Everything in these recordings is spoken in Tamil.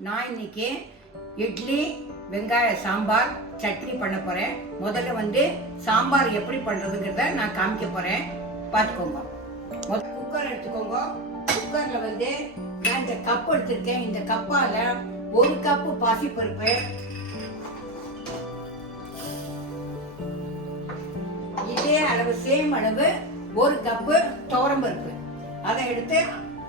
நான் இன்னைக்கு இட்லி வெங்காய சாம்பார் சட்னி பண்ண போறேன். முதல்ல வந்து சாம்பார் எப்படி பண்றதுங்கிறத நான் காமிக்க போறேன். பார்த்துக்கோங்க. முதல்ல குக்கர் எடுத்துக்கோங்க. குக்கர்ல வந்து நான் இந்த கப் எடுத்திருக்கேன். இந்த கப்பால ஒரு கப்பு பாசிப்பருப்பு. இதே அளவு சேம் அளவு ஒரு கப்பு துவரம்பருப்பு. அதை எடுத்து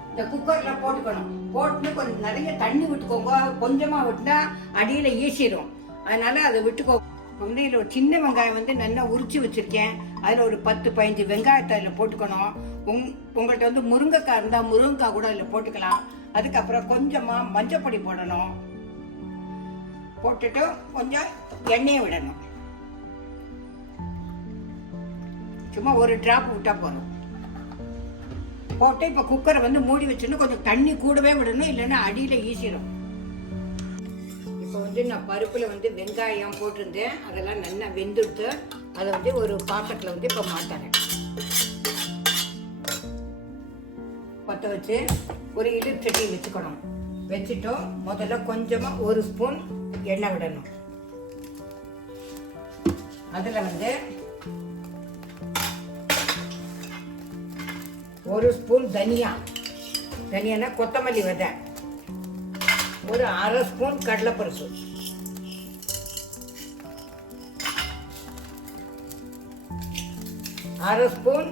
இந்த குக்கர்ல போட்டுக்கணும். போட்டு கொஞ்சம் நிறைய தண்ணி விட்டுக்கோங்க. கொஞ்சமாக விட்டுனா அடியில் ஈசிடும் அதனால் அதை விட்டுக்கோ. வந்து ஒரு சின்ன வெங்காயம் வந்து நல்லா உரிச்சு வச்சுருக்கேன். அதில் ஒரு பத்து பதினஞ்சு வெங்காயத்தை அதில் போட்டுக்கணும். உங் உங்கள்கிட்ட வந்து முருங்கைக்காய் இருந்தால் முருங்கைக்காய் கூட அதில் போட்டுக்கலாம். அதுக்கப்புறம் கொஞ்சமாக மஞ்சப்பொடி போடணும். போட்டுட்டு கொஞ்சம் எண்ணெயை விடணும். சும்மா ஒரு ட்ராப் விட்டால் போதும். போட்டு இப்போ குக்கரை வந்து மூடி வச்சுன்னு கொஞ்சம் தண்ணி கூடவே விடணும் இல்லைன்னா அடியில் ஈசிடும் இப்போ வந்து நான் பருப்பில் வந்து வெங்காயம் போட்டிருந்தேன். அதெல்லாம் நல்லா வெந்துடுத்து அதை வந்து ஒரு பாத்திரத்தில் வந்து இப்போ மாட்டுறேன். பற்ற வச்சு ஒரு இடுப்பு சட்டி வச்சுக்கணும். வச்சுட்டோம். முதல்ல கொஞ்சமாக ஒரு ஸ்பூன் எண்ணெய் விடணும். அதில் வந்து ஒரு ஸ்பூன் தனியா. தனியானா கொத்தமல்லி விதை ஒரு அரை ஸ்பூன் கடலைப்பருப்பு. அரை ஸ்பூன்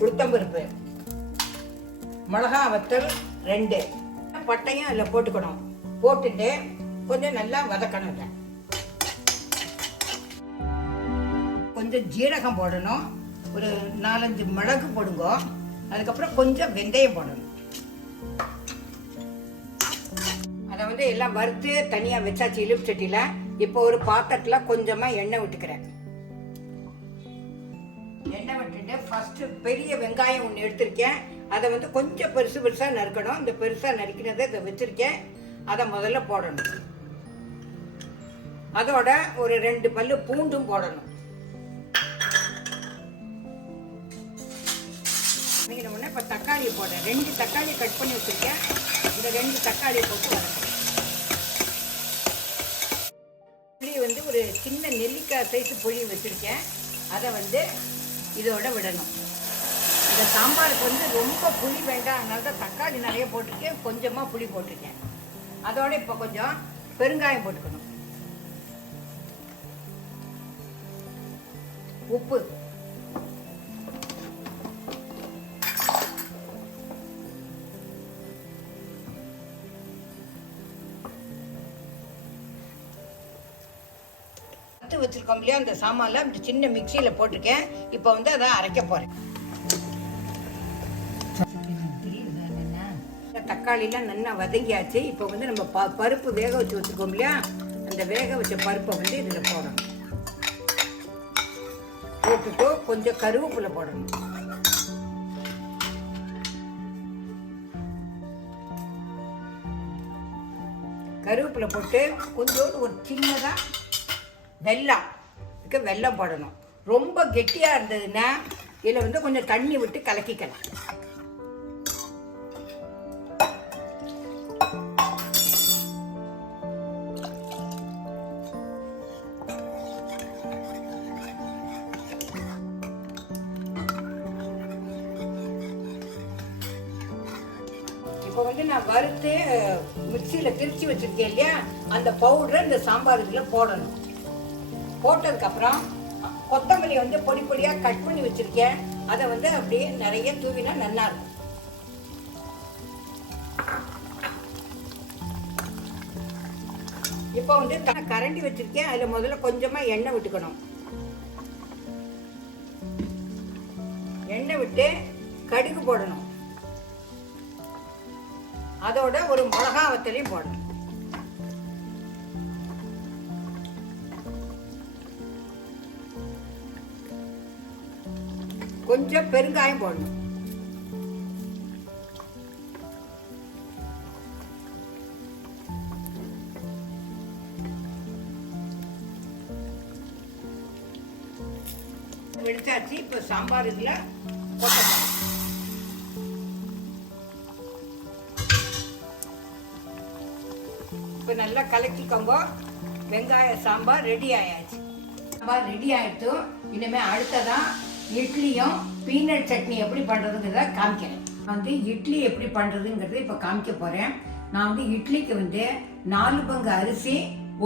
உளுத்தம்பருப்பு. மிளகா வத்தல் ரெண்டு. பட்டையும் அதில் போட்டுக்கணும். போட்டுட்டு கொஞ்சம் நல்லா வதக்கணும் கொஞ்சம் ஜீரகம் போடணும். ஒரு நாலஞ்சு மிளகு போடுங்க. அதுக்கப்புறம் கொஞ்சம் வெந்தயம் போடணும். அதை வந்து எல்லாம் வறுத்து தனியாக வச்சாச்சு இழுப்பு சட்டியில். இப்போ ஒரு பாத்திரத்தில் கொஞ்சமாக எண்ணெய் விட்டுக்கிறேன் எண்ணெய் விட்டுட்டு ஃபர்ஸ்ட் பெரிய வெங்காயம் ஒன்று எடுத்திருக்கேன். அதை வந்து கொஞ்சம் பெருசு பெருசாக நறுக்கணும். இந்த பெருசாக நறுக்கினதை இதை வச்சிருக்கேன். அதை முதல்ல போடணும். அதோட ஒரு ரெண்டு பல்லு பூண்டும் போடணும். தக்காளி போடுறேன். ரெண்டு தக்காளி கட் பண்ணி வச்சுருக்கேன். இந்த ரெண்டு தக்காளி போட்டு வதக்கணும் புளி வந்து ஒரு சின்ன நெல்லிக்காய் சைஸ் புளி வச்சுருக்கேன். அதை வந்து இதோட விடணும். இந்த சாம்பாருக்கு வந்து ரொம்ப புளி வேண்டாம். அதனால தான் தக்காளி நிறைய போட்டிருக்கேன். கொஞ்சமாக புளி போட்டிருக்கேன். அதோட இப்போ கொஞ்சம் பெருங்காயம் போட்டுக்கணும். உப்பு. வச்சிருக்கோம் இல்லையா அந்த சாமான்லாம் இப்படி சின்ன மிக்சியில் போட்டிருக்கேன். இப்போ வந்து அதை அரைக்க போறேன். தக்காளிலாம் நல்லா வதங்கியாச்சு. இப்போ வந்து நம்ம ப பருப்பு வேக வச்சு வச்சிருக்கோம் இல்லையா அந்த வேக வச்ச பருப்பை வந்து இதில் போடணும். போட்டுட்டு கொஞ்சம் கருவேப்பிலை போடணும். கருவேப்பிலை போட்டு கொஞ்சோண்டு ஒரு சின்னதாக வெல்லம் இதுக்கு வெல்லம் போடணும். ரொம்ப கெட்டியாக இருந்ததுன்னா இதில் வந்து கொஞ்சம் தண்ணி விட்டு கலக்கிக்கலாம். இப்போ வந்து நான் வறுத்து மிக்சியில் திரிச்சு வச்சுருக்கேன் இல்லையா? அந்த பவுடரை இந்த சாம்பார் இதில் போடணும். போட்டதுக்கப்புறம் கொத்தமல்லி வந்து பொடி பொடியாக கட் பண்ணி வச்சிருக்கேன். அதை வந்து அப்படியே நிறைய தூவினா நல்லா இருக்கும். இப்போ வந்து த- கரண்டி வச்சிருக்கேன். அதில் முதல்ல கொஞ்சமாக எண்ணெய் விட்டுக்கணும். எண்ணெய் விட்டு கடுகு போடணும். அதோட ஒரு மிளகா வத்தலையும் போடணும். கொஞ்சம் பெருங்காயம் போடணும். வெடிச்சாச்சு இப்போ சாம்பார் இதில் கொட்டணும் இப்போ நல்லா கலக்கிக்கோங்க. வெங்காய சாம்பார் ரெடி ஆயாச்சு. சாம்பார் ரெடி ஆயிடுச்சு. இனிமே அடுத்ததான் இட்லியும் பீனட் சட்னி எப்படி பண்ணுறதுங்கிறத காமிக்கிறேன். நான் வந்து இட்லி எப்படி பண்ணுறதுங்கிறத இப்போ காமிக்க போகிறேன் நான் வந்து இட்லிக்கு வந்து நாலு பங்கு அரிசி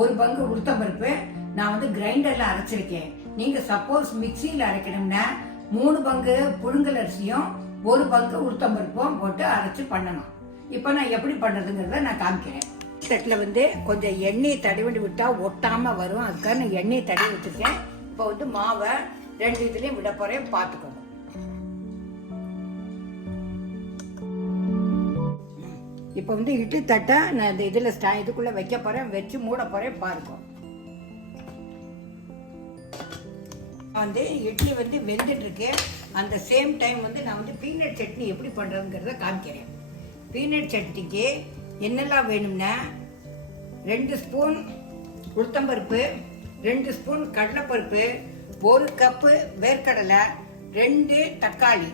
ஒரு பங்கு உளுத்தம்பருப்பு நான் வந்து கிரைண்டரில் அரைச்சிருக்கேன். நீங்கள் சப்போஸ் மிக்சியில் அரைக்கணும்னா மூணு பங்கு புழுங்கல் அரிசியும் ஒரு பங்கு உளுத்தம்பருப்பும் போட்டு அரைச்சி பண்ணணும். இப்போ நான் எப்படி பண்ணுறதுங்கிறத நான் காமிக்கிறேன். தட்டில் வந்து கொஞ்சம் எண்ணெயை தடவி விட்டால் ஒட்டாமல் வரும். அதுக்காக நான் எண்ணெயை தடவி வச்சிருக்கேன். இப்போ வந்து மாவை ரெண்டு இதுலயும் விட போறேன் பார்த்துக்கோங்க இப்போ வந்து இட்டு தட்டை நான் இந்த இதில் ஸ்டா இதுக்குள்ளே வைக்க போகிறேன் வச்சு மூட போகிறேன் பாருங்க. வந்து இட்லி வந்து வெந்துட்டுருக்கு. அந்த சேம் டைம் வந்து நான் வந்து பீனட் சட்னி எப்படி பண்ணுறதுங்கிறத காமிக்கிறேன். பீனட் சட்னிக்கு என்னெல்லாம் வேணும்னா ரெண்டு ஸ்பூன் உளுத்தம்பருப்பு ரெண்டு ஸ்பூன் கடலைப்பருப்பு ஒரு கப்பு வேர்க்கடலை ரெண்டு தக்காளி.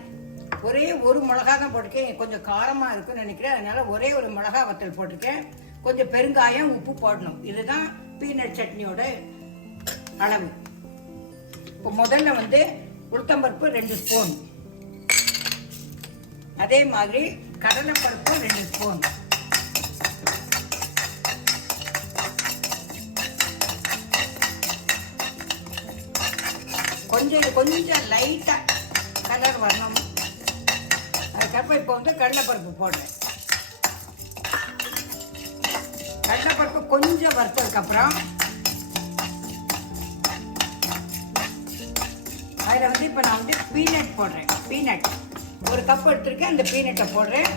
ஒரே ஒரு மிளகா தான் போட்டிருக்கேன். கொஞ்சம் காரமாக இருக்கும்னு நினைக்கிறேன். அதனால ஒரே ஒரு மிளகா வத்தல் போட்டிருக்கேன். கொஞ்சம் பெருங்காயம் உப்பு போடணும். இதுதான் பீனட் சட்னியோட அளவு. இப்போ முதல்ல வந்து உளுத்தம்பருப்பு ரெண்டு ஸ்பூன். அதே மாதிரி கடலைப்பருப்பு ரெண்டு ஸ்பூன். கொஞ்சம் கொஞ்சம் லைட்டாக கலர் வரணும். அதுக்கப்புறம் இப்போ வந்து கடலைப்பருப்பு போடுறேன். கடலைப்பருப்பு கொஞ்சம் வறுத்ததுக்கப்புறம் அதில் வந்து இப்போ நான் வந்து பீனட் போடுறேன். பீனட் ஒரு கப் எடுத்துருக்கேன் அந்த பீனட்டை போடுறேன்.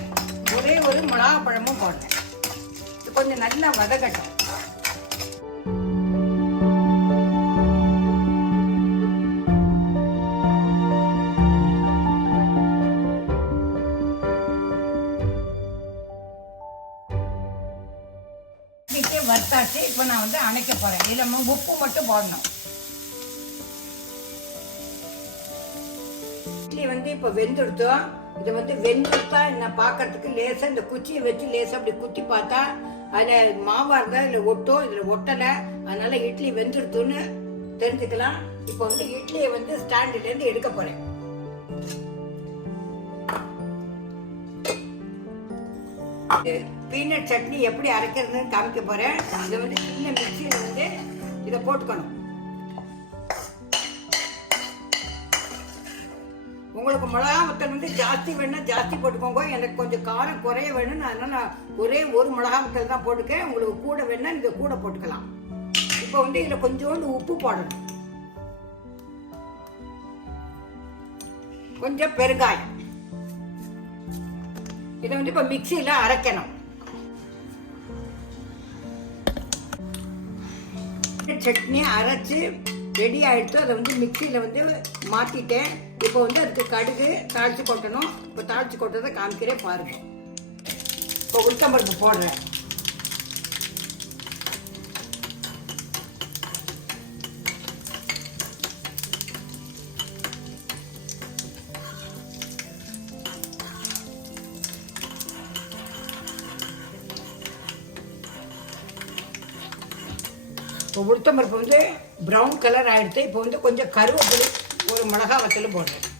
ஒரே ஒரு மிளகா பழமும் போடுறேன். இது கொஞ்சம் நல்லா வதக்கட்டும். இப்போ நான் வந்து அணைக்க போகிறேன் இதில் உப்பு மட்டும் போடணும். இட்லி வந்து இப்போ வெந்துடுத்தோம் இது வந்து வெந்துடுத்தா என்ன பார்க்கறதுக்கு லேசாக இந்த குச்சியை வச்சு லேசாக அப்படி குத்தி பார்த்தா அதில் மாவாக இருந்தால் இதில் ஒட்டும் இதில் ஒட்டலை. அதனால இட்லி வெந்துடுத்துன்னு தெரிஞ்சுக்கலாம். இப்போ வந்து இட்லியை வந்து ஸ்டாண்டுலேருந்து எடுக்க போகிறேன் பீனட் சட்னி எப்படி அரைக்கிறதுன்னு காமிக்க போறேன். இதை வந்து சின்ன மிக்சியில் வந்து இதை போட்டுக்கணும். உங்களுக்கு மிளகா வத்தல் வந்து ஜாஸ்தி வேணும்னா ஜாஸ்தி போட்டுக்கோங்க. எனக்கு கொஞ்சம் காரம் குறைய வேணும்னு அதனால நான் ஒரே ஒரு மிளகா வத்தல் தான் போட்டுக்கேன். உங்களுக்கு கூட வேணும்னா நீங்கள் கூட போட்டுக்கலாம். இப்போ வந்து இதில் கொஞ்சோண்டு உப்பு போடணும். கொஞ்சம் பெருங்காயம். இதை வந்து இப்போ மிக்சியில் அரைக்கணும். சட்னி அரைச்சி ரெடி ஆகிடுத்து அதை வந்து மிக்சியில் வந்து மாற்றிட்டேன் இப்போ வந்து அதுக்கு கடுகு தாளித்து கொட்டணும். இப்போ தாளித்து கொட்டதை காமிக்கிறேன் பாருங்கள் இப்போ உளுத்தம்பருப்பு போடுறேன். இப்போ உளுத்தம்பருப்பு வந்து ப்ரௌன் கலர் ஆயிடுச்சு இப்போ வந்து கொஞ்சம் கருவேப்பிலை ஒரு மிளகா வத்தலும் போடுறேன்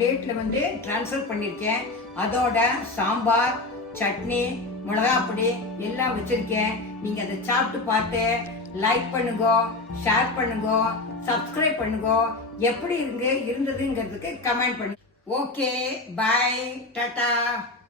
பிளேட்டில் வந்து ட்ரான்ஸ்ஃபர் பண்ணியிருக்கேன் அதோட சாம்பார் சட்னி மிளகாப்பொடி எல்லாம் வச்சுருக்கேன். நீங்கள் அதை சாப்பிட்டு பார்த்து லைக் பண்ணுங்க ஷேர் பண்ணுங்க சப்ஸ்கிரைப் பண்ணுங்க. எப்படி இருந்து இருந்ததுங்கிறதுக்கு கமெண்ட் பண்ணு. Okay bye tata